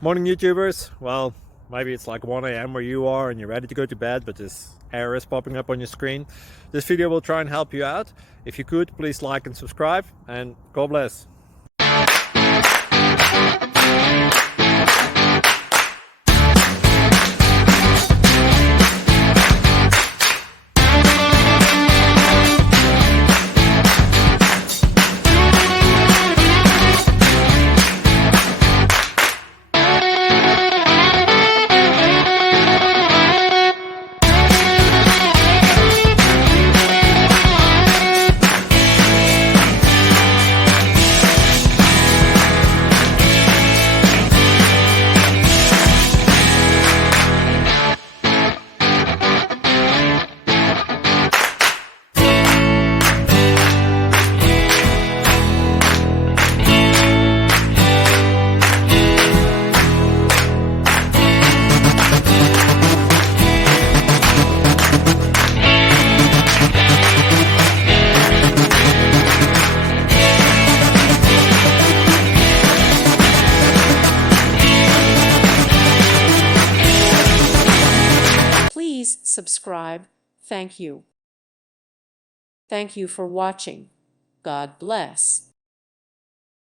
Morning YouTubers. Well, maybe it's like 1 a.m. where you are and you're ready to go to bed, but this error is popping up on your screen. This video will try and help you out. If you could, please like and subscribe, and God bless. Please subscribe. Thank you. Thank you for watching. God bless.